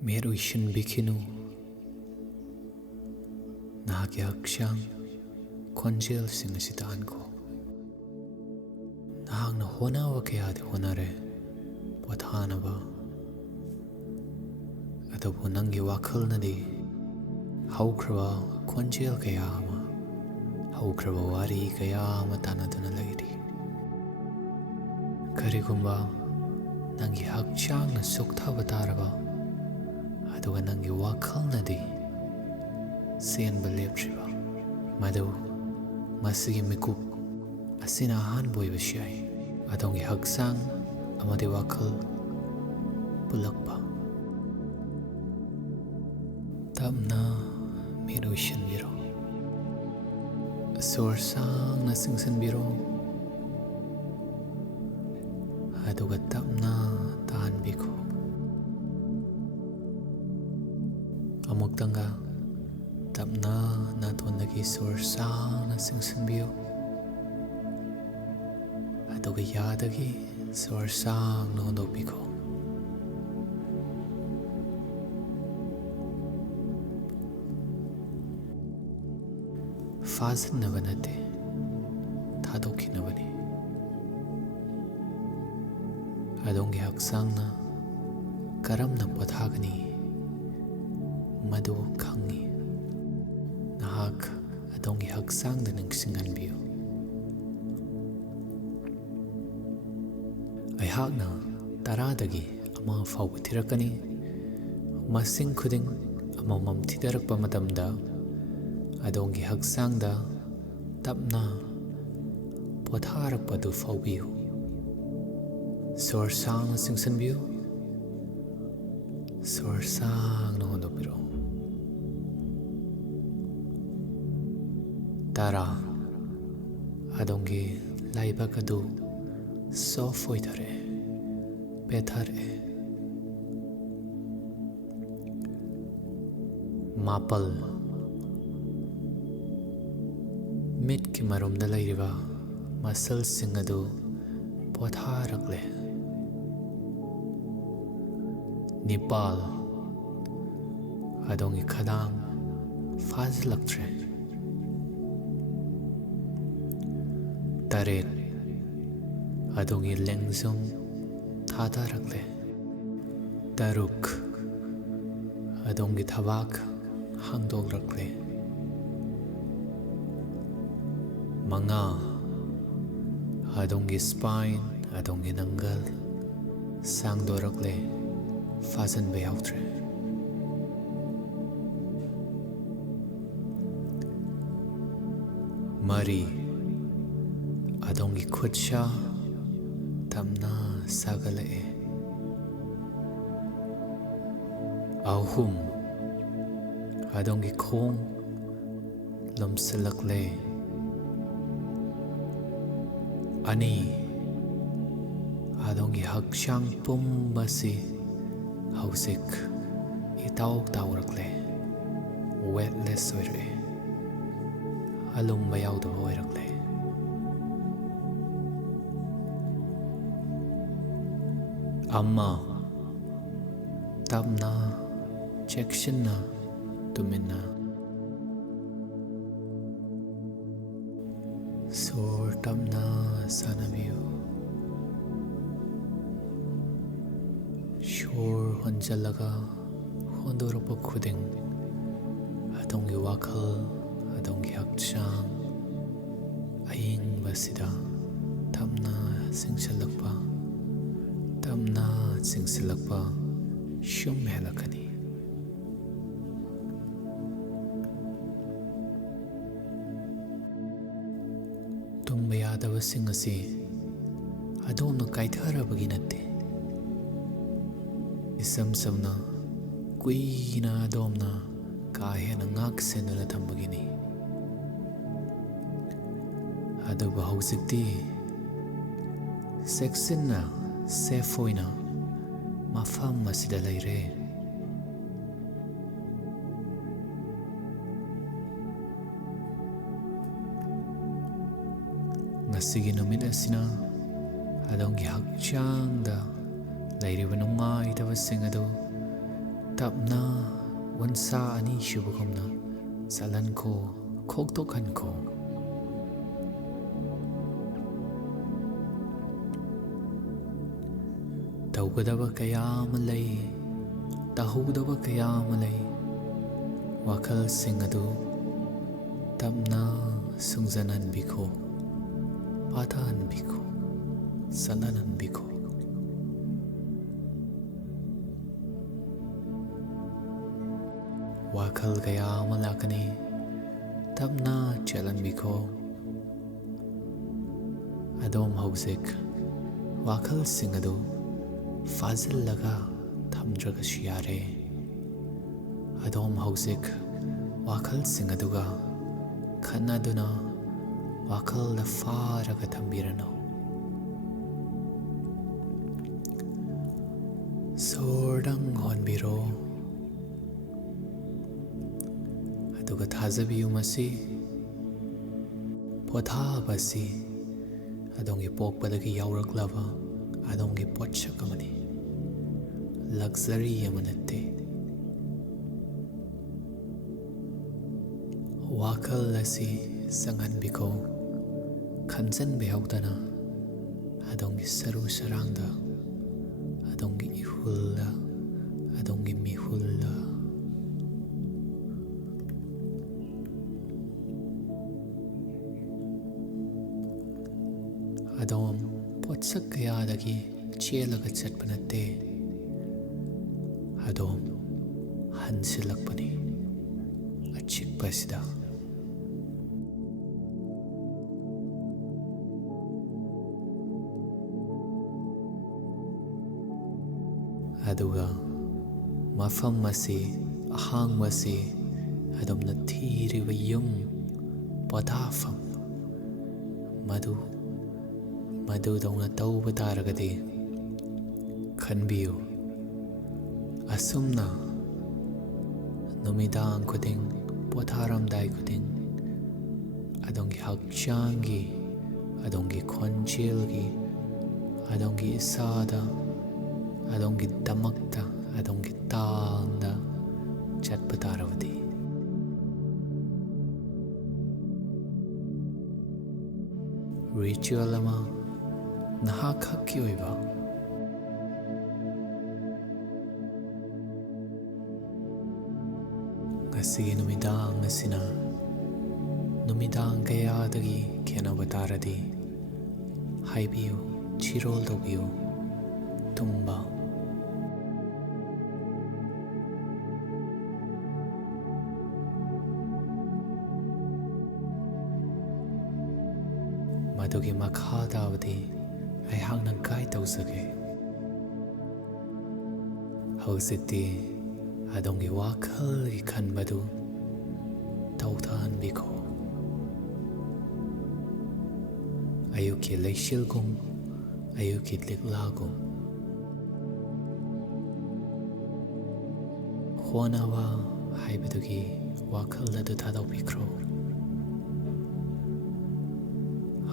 ꯃꯤꯠ ꯅꯍꯥꯛꯀꯤ ꯍꯛꯆꯥꯡ ꯈꯣꯟꯖꯦꯜꯁꯤꯡ ꯑꯁꯤ ꯇꯥꯍꯟꯈꯣ꯫ ꯅꯍꯥꯛꯅ ꯍꯣꯠꯅꯕ ꯀꯌꯥꯗꯤ ꯍꯣꯠꯅꯔꯦ ꯄꯣꯊꯥꯅꯕ, ꯑꯗꯨꯕꯨ ꯅꯪꯒꯤ ꯋꯥꯈꯜꯅꯗꯤ ꯍꯧꯈ꯭ꯔꯕ ꯈꯣꯟꯖꯦꯜ ꯀꯌꯥ ꯑꯃ, ꯍꯧꯈ꯭ꯔꯕ ꯋꯥꯔꯤ ꯀꯌꯥ ꯑꯃ ꯇꯥꯟꯅꯗꯨꯅ ꯂꯩꯔꯤ꯫ ꯀꯔꯤꯒꯨꯝꯕ ꯅꯪꯒꯤ ꯍꯛꯆꯥꯡꯅ ꯆꯣꯛꯊꯕ ꯇꯥꯔꯕ, ꯑꯗꯨꯒ ꯅꯪꯒꯤ ꯋꯥꯈꯜꯅꯗꯤ ꯆꯦꯟꯕ ꯂꯦꯞꯇ꯭ꯔꯤꯕ, ꯃꯁꯤꯒꯤ ꯃꯤꯀꯨꯞ ꯑꯁꯤꯅ ꯑꯍꯥꯟꯕ ꯑꯣꯏꯕꯁꯨ ꯌꯥꯏ꯫ ꯑꯗꯣꯝꯒꯤ ꯍꯛꯆꯥꯡ ꯑꯃꯗꯤ ꯋꯥꯈꯜ ꯄꯨꯜꯂꯛꯄ꯫ ꯇꯞꯅ ꯃꯤꯠ ꯎꯏꯁꯤꯟꯕꯤꯔꯣ꯫ ꯁ꯭ꯋꯔ ꯁꯥꯡꯅ ꯆꯤꯡꯁꯤꯟꯕꯤꯔꯣ, ꯑꯗꯨꯒ ꯇꯞꯅ ꯇꯥꯍꯟꯕꯤꯈꯣ꯫ ꯑꯃꯨꯛꯇꯪꯒ ꯇꯞꯅ ꯅꯥꯇꯣꯟꯗꯒꯤ ꯁ꯭ꯋꯔ ꯁꯥꯡꯅ ꯆꯤꯡꯁꯤꯟꯕꯤꯌꯨ, ꯑꯗꯨꯒ ꯌꯥꯗꯒꯤ ꯁ꯭ꯋꯔ ꯁꯥꯡꯅ ꯍꯣꯟꯗꯣꯛꯄꯤꯈꯣ꯫ ꯐꯥꯖꯤꯟꯅꯕ ꯅꯠꯇꯦ, ꯊꯥꯗꯣꯛꯈꯤꯅꯕꯅꯤ꯫ ꯑꯗꯣꯝꯒꯤ ꯍꯛꯆꯥꯡꯅ ꯀꯔꯝꯅ ꯄꯣꯊꯥꯒꯅꯤ ꯃꯗꯨ ꯈꯪꯏ꯫ ꯅꯍꯥꯛ ꯑꯗꯣꯝꯒꯤ ꯍꯛꯆꯥꯡꯗ ꯅꯤꯡꯁꯤꯡꯍꯟꯕꯤꯌꯨ, ꯑꯩꯍꯥꯛꯅ 10ꯗꯒꯤ 1 ꯐꯥꯎꯕ ꯊꯤꯔꯛꯀꯅꯤ꯫ ꯃꯁꯤꯡ ꯈꯨꯗꯤꯡ ꯑꯃꯃꯝ ꯊꯤꯗꯔꯛꯄ ꯃꯇꯝꯗ ꯑꯗꯣꯝꯒꯤ ꯍꯛꯆꯥꯡꯗ ꯇꯞꯅ ꯄꯣꯊꯥꯔꯛꯄꯗꯨ ꯐꯥꯎꯕꯤꯌꯨ꯫ ꯁ꯭ꯋꯔ ꯁꯥꯡꯅ ꯆꯤꯡꯁꯤꯟꯕꯤꯌꯨ, ꯁ꯭ꯋꯔ ꯁꯥꯡꯅ ꯍꯣꯟꯗꯣꯛꯄꯤꯔꯛꯎ꯫ 10 ꯑꯗꯣꯝꯒꯤ ꯂꯥꯏꯕꯛ ꯑꯗꯨ ꯁꯣꯐ ꯑꯣꯏꯊꯔꯛꯑꯦ, ꯄꯦꯊꯔꯛꯑꯦ꯫ 9 ꯃꯤꯠꯀꯤ ꯃꯔꯨꯝꯗ ꯂꯩꯔꯤꯕ ꯃꯁꯜꯁꯤꯡ ꯑꯗꯨ ꯄꯣꯊꯥꯔꯛꯂꯦ꯫ 9 ꯑꯗꯣꯝꯒꯤ ꯈꯗꯥꯡ ꯐꯥꯖꯤꯜꯂꯛꯇ꯭ꯔꯦ꯫ 10 ꯑꯗꯣꯝꯒꯤ ꯂꯦꯡꯖꯨꯝ ꯊꯥꯗꯔꯛꯂꯦ꯫ 10 ꯑꯗꯣꯝꯒꯤ ꯊꯕꯥꯛ ꯍꯥꯡꯗꯣꯛꯂꯛꯂꯦ꯫ 5 ꯑꯗꯣꯝꯒꯤ ꯁ꯭ꯄꯥꯏꯟ, ꯑꯗꯣꯝꯒꯤ ꯅꯪꯒꯜ ꯁꯥꯡꯗꯣꯔꯛꯂꯦ, ꯐꯥꯖꯤꯟꯕ ꯌꯥꯎꯗ꯭ꯔꯦ꯫ 3 ꯑꯗꯣꯝꯒꯤ ꯈꯨꯠ-ꯁꯥ ꯇꯞꯅ ꯁꯥꯒꯠꯂꯛꯑꯦ꯫ 2 ꯑꯗꯣꯝꯒꯤ ꯈꯣꯡ ꯂꯨꯝꯁꯤꯜꯂꯛꯂꯦ꯫ 2 ꯑꯗꯣꯝꯒꯤ ꯍꯛꯆꯥꯡ ꯄꯨꯝꯕꯁꯤ ꯍꯧꯖꯤꯛ ꯏꯇꯥꯎ ꯇꯥꯎꯔꯛꯂꯦ, ꯋꯦꯠꯂꯦꯁ ꯑꯣꯏꯔꯛꯑꯦ, ꯑꯂꯨꯝꯕ ꯌꯥꯎꯗꯕ ꯑꯣꯏꯔꯛꯂꯦ꯫ 1 ꯇꯞꯅ, ꯆꯦꯛꯁꯤꯟꯅ, ꯇꯨꯃꯤꯟꯅ ꯁꯣꯔ ꯇꯞꯅ ꯁꯥꯟꯅꯕꯤꯌꯨ꯫ ꯁꯣꯔ ꯍꯣꯟꯖꯜꯂꯒ ꯍꯣꯟꯗꯣꯔꯛꯄ ꯈꯨꯗꯤꯡ ꯑꯗꯣꯝꯒꯤ ꯋꯥꯈꯜ, ꯑꯗꯣꯝꯒꯤ ꯍꯛꯆꯥꯡ ꯑꯏꯪꯕꯁꯤꯗ ꯇꯞꯅ ꯆꯤꯡꯁꯤꯜꯂꯛꯄ, ꯇꯞꯅ ꯆꯤꯡꯁꯤꯜꯂꯛꯄ ꯁꯨꯝ ꯍꯦꯜꯂꯛꯀꯅꯤ꯫ ꯇꯨꯝꯕ ꯌꯥꯗꯕꯁꯤꯡ ꯑꯁꯤ ꯑꯗꯣꯝꯅ ꯀꯥꯏꯊꯔꯕꯒꯤ ꯅꯠꯇꯦ, ꯏꯆꯝ ꯆꯝꯅ ꯀꯨꯏꯅ ꯑꯗꯣꯝꯅ ꯀꯥ ꯍꯦꯟꯅ ꯉꯥꯛ ꯁꯦꯟꯗꯨꯅ ꯊꯝꯕꯒꯤꯅꯤ꯫ ꯑꯗꯨꯕꯨ ꯍꯧꯖꯤꯛꯇꯤ ꯆꯦꯛꯁꯤꯟꯅ, ꯁꯦꯐ ꯑꯣꯏꯅ ꯃꯐꯝ ꯑꯁꯤꯗ ꯂꯩꯔꯦ꯫ ꯉꯁꯤꯒꯤ ꯅꯨꯃꯤꯠ ꯑꯁꯤꯅ ꯑꯗꯣꯝꯒꯤ ꯍꯛꯆꯥꯡꯗ ꯂꯩꯔꯤꯕ ꯅꯨꯡꯉꯥꯏꯇꯕꯁꯤꯡ ꯑꯗꯨ ꯇꯞꯅ ꯎꯟꯁꯥ ꯑꯅꯤ ꯁꯨꯕꯒꯨꯝꯅ ꯆꯠꯍꯟꯈꯣ, ꯈꯣꯛꯇꯣꯛꯍꯟꯈꯣ꯫ ꯇꯧꯒꯗꯕ ꯀꯌꯥ ꯑꯃ ꯂꯩ, ꯇꯧꯍꯧꯗꯕ ꯀꯌꯥ ꯑꯃ ꯂꯩ꯫ ꯋꯥꯈꯜꯁꯤꯡ ꯑꯗꯨ ꯇꯞꯅ ꯁꯨꯡꯖꯟꯍꯟꯕꯤꯈꯣ, ꯄꯥꯊꯍꯟꯕꯤꯈꯣ, ꯆꯠꯍꯟꯕꯤꯈꯣ꯫ ꯋꯥꯈꯜ ꯀꯌꯥ ꯑꯃ ꯂꯥꯛꯀꯅꯤ, ꯇꯞꯅ ꯆꯠꯍꯟꯕꯤꯈꯣ꯫ ꯑꯗꯣꯝ ꯍꯧꯖꯤꯛ ꯋꯥꯈꯜꯁꯤꯡ ꯑꯗꯨ ꯐꯥꯖꯤꯜꯂꯒ ꯊꯝꯗ꯭ꯔꯒꯁꯨ ꯌꯥꯔꯦ꯫ ꯑꯗꯣꯝ ꯍꯧꯖꯤꯛ ꯋꯥꯈꯜꯁꯤꯡ ꯑꯗꯨꯒ ꯈꯠꯅꯗꯨꯅ ꯋꯥꯈꯜꯗ ꯐꯥꯔꯒ ꯊꯝꯕꯤꯔꯅꯨ꯫ ꯁꯣꯔꯗꯪ ꯍꯣꯟꯕꯤꯔꯣ, ꯑꯗꯨꯒ ꯊꯥꯖꯕꯤꯌꯨ ꯃꯁꯤ ꯄꯣꯊꯥꯕ ꯑꯁꯤ ꯑꯗꯣꯝꯒꯤ ꯄꯣꯛꯄꯗꯒꯤ ꯌꯥꯎꯔꯛꯂꯕ ꯑꯗꯣꯝꯒꯤ ꯄꯣꯠꯁꯛ ꯑꯃꯅꯤ, ꯂꯛꯖꯔꯤ ꯑꯃ ꯅꯠꯇꯦ꯫ ꯋꯥꯈꯜ ꯑꯁꯤ ꯆꯪꯍꯟꯕꯤꯈꯣ, ꯈꯟꯖꯟꯕꯤꯍꯧꯗꯅ ꯑꯗꯣꯝꯒꯤ ꯁꯔꯨ ꯁꯔꯥꯡꯗ, ꯑꯗꯣꯝꯒꯤ ꯏꯍꯨꯜꯗ, ꯑꯗꯣꯝꯒꯤ ꯃꯤꯍꯨꯜꯗ꯫ ꯑꯗꯣꯝ ꯄꯣꯠꯁꯛ ꯀꯌꯥꯗꯒꯤ ꯆꯦꯜꯂꯒ ꯆꯠꯄ ꯅꯠꯇꯦ, ꯑꯗꯣꯝ ꯍꯟꯁꯤꯜꯂꯛꯄꯅꯤ ꯑꯆꯤꯛꯄꯁꯤꯗ꯫ ꯑꯗꯨꯒ ꯃꯐꯝ ꯑꯁꯤ, ꯑꯍꯥꯡꯕ ꯑꯁꯤ ꯑꯗꯣꯝꯅ ꯊꯤꯔꯤꯕ ꯌꯨꯝ, ꯄꯣꯊꯥꯐꯝ, ꯃꯗꯨꯗꯧꯅ ꯇꯧꯕ ꯇꯥꯔꯒꯗꯤ ꯈꯟꯕꯤꯌꯨ꯫ ꯑꯁꯨꯝꯅ ꯅꯨꯃꯤꯗꯥꯡ ꯈꯨꯗꯤꯡ, ꯄꯣꯊꯥꯔꯝꯗꯥꯏ ꯈꯨꯗꯤꯡ ꯑꯗꯣꯝꯒꯤ ꯍꯛꯆꯥꯡꯒꯤ, ꯑꯗꯣꯝꯒꯤ ꯈꯣꯟꯖꯦꯜꯒꯤ, ꯑꯗꯣꯝꯒꯤ ꯏꯁꯥꯗ, ꯑꯗꯣꯝꯒꯤꯗꯃꯛꯇ, ꯑꯗꯣꯝꯒꯤ ꯇꯥꯡꯗ ꯆꯠꯄ ꯇꯥꯔꯕꯗꯤ ꯔꯤꯆꯨꯋꯦꯜ ꯑꯃ, ꯅꯍꯥꯛꯈꯛꯀꯤ ꯑꯣꯏꯕ ꯉꯁꯤꯒꯤ ꯅꯨꯃꯤꯗꯥꯡ ꯑꯁꯤꯅ ꯅꯨꯃꯤꯗꯥꯡ ꯀꯌꯥꯗꯒꯤ ꯈꯦꯠꯅꯕ ꯇꯥꯔꯗꯤ ꯍꯥꯏꯕꯤꯌꯨ, ꯆꯤꯔꯣꯜ ꯇꯧꯕꯤꯌꯨ꯫ ꯇꯨꯝꯕ, ꯃꯗꯨꯒꯤ ꯃꯈꯥ ꯇꯥꯕꯗꯤ ꯑꯩꯍꯥꯛꯅ ꯒꯥꯏꯗ ꯇꯧꯖꯒꯦ꯫ ꯍꯧꯖꯤꯛꯇꯤ ꯑꯗꯣꯝꯒꯤ ꯋꯥꯈꯜꯒꯤ ꯈꯟꯕꯗꯨ ꯇꯧꯊꯍꯟꯕꯤꯈꯣ꯫ ꯑꯌꯨꯛꯀꯤ ꯂꯩꯆꯤꯜꯒꯨꯝ, ꯑꯌꯨꯛꯀꯤ ꯂꯤꯛꯂꯥꯒꯨꯝ ꯍꯣꯠꯅꯕ ꯍꯥꯏꯕꯗꯨꯒꯤ ꯋꯥꯈꯜ ꯑꯗꯨ ꯊꯥꯗꯣꯛꯄꯤꯈ꯭ꯔꯣ꯫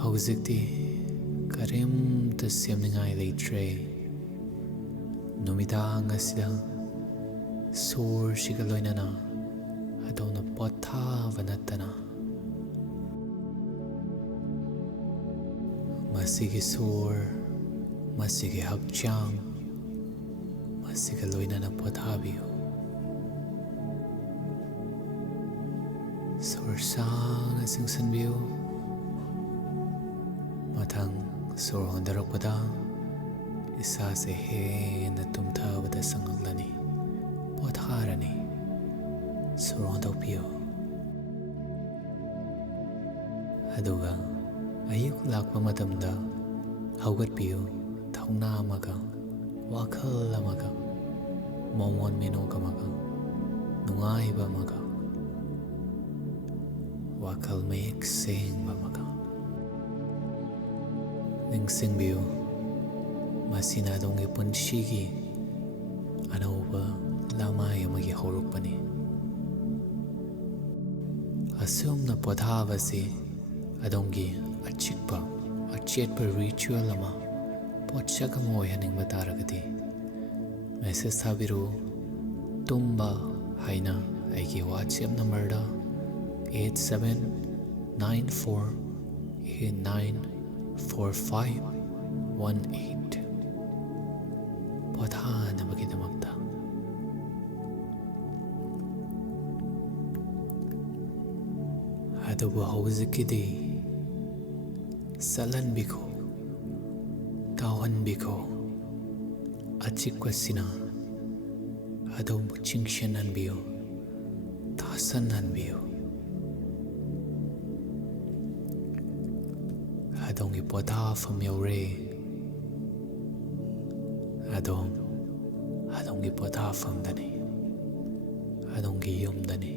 ꯍꯧꯖꯤꯛꯇꯤ ꯀꯔꯤꯝꯇ ꯁꯦꯝꯅꯤꯡꯉꯥꯏ ꯂꯩꯇ꯭ꯔꯦ꯫ ꯅꯨꯃꯤꯗꯥꯡ ꯑꯁꯤꯗ ꯁꯣꯔꯁꯤꯒ ꯂꯣꯏꯅꯅ ꯑꯗꯣꯝꯅ ꯄꯣꯊꯥꯕ ꯅꯠꯇꯅ ꯃꯁꯤꯒꯤ ꯁꯣꯔ, ꯃꯁꯤꯒꯤ ꯍꯛꯆꯥꯡ, ꯃꯁꯤꯒ ꯂꯣꯏꯅꯅ ꯄꯣꯊꯥꯕꯤꯌꯨ꯫ ꯁꯣꯔ ꯁꯥꯡꯅ ꯆꯤꯡꯁꯤꯟꯕꯤꯌꯨ꯫ ꯃꯊꯪ ꯁꯣꯔ ꯍꯣꯟꯊꯔꯛꯄꯗ ꯏꯁꯥꯁꯦ ꯍꯦꯟꯅ ꯇꯨꯝꯊꯕꯗ ꯆꯪꯉꯛꯂꯅꯤ, ꯄꯣꯊꯥꯔꯅꯤ꯫ ꯁꯣꯔ ꯍꯣꯟꯗꯣꯛꯄꯤꯌꯨ꯫ ꯑꯗꯨꯒ ꯑꯌꯨꯛ ꯂꯥꯛꯄ ꯃꯇꯝꯗ ꯍꯧꯒꯠꯄꯤꯌꯨ, ꯊꯧꯅꯥ ꯑꯃꯒ, ꯋꯥꯈꯜ ꯑꯃꯒ, ꯃꯣꯃꯣꯟ ꯃꯤꯅꯣꯛ ꯑꯃꯒ, ꯅꯨꯡꯉꯥꯏꯕ ꯑꯃꯒ, ꯋꯥꯈꯜ ꯃꯌꯦꯛ ꯁꯦꯡꯕ ꯑꯃꯒ꯫ ꯅꯤꯡꯁꯤꯡꯕꯤꯌꯨ, ꯃꯁꯤꯅ ꯑꯗꯣꯝꯒꯤ ꯄꯨꯟꯁꯤꯒꯤ ꯑꯅꯧꯕ ꯂꯃꯥꯏ ꯑꯃꯒꯤ ꯍꯧꯔꯛꯄꯅꯤ꯫ ꯑꯁꯨꯝꯅ ꯄꯣꯊꯥꯕꯁꯤ ꯑꯗꯣꯝꯒꯤ ꯑꯆꯤꯛꯄ, ꯑꯆꯦꯠꯄ ꯔꯤꯆꯨꯋꯦꯜ ꯑꯃ, ꯄꯣꯠꯁꯛ ꯑꯃ ꯑꯣꯏꯍꯟꯅꯤꯡꯕ ꯇꯥꯔꯒꯗꯤ ꯃꯦꯁꯦꯖ ꯊꯥꯕꯤꯔꯛꯎ, ꯇꯨꯝꯕ ꯍꯥꯏꯅ ꯑꯩꯒꯤ ꯋꯥꯆꯦꯞ ꯅꯝꯕꯔꯗ 8794894518 ꯄꯣꯊꯥꯅꯕꯒꯤꯗꯃꯛꯇ ꯑꯗꯨꯕꯨ ꯍꯧꯖꯤꯛꯀꯤꯗꯤ ꯆꯠꯍꯟꯕꯤꯈꯣ, ꯇꯥꯎꯍꯟꯕꯤꯈꯣ, ꯑꯆꯤꯛꯄꯁꯤꯅ ꯑꯗꯣꯝꯕꯨ ꯆꯤꯡꯁꯤꯟꯍꯟꯕꯤꯌꯨ, ꯇꯥꯁꯟꯍꯟꯕꯤꯌꯨ. ꯑꯗꯣꯝꯒꯤ ꯄꯣꯊꯥꯐꯝ ꯌꯧꯔꯦ. ꯑꯗꯣꯝꯒꯤ ꯄꯣꯊꯥꯐꯝꯗꯅꯤ, ꯑꯗꯣꯝꯒꯤ ꯌꯨꯝꯗꯅꯤ.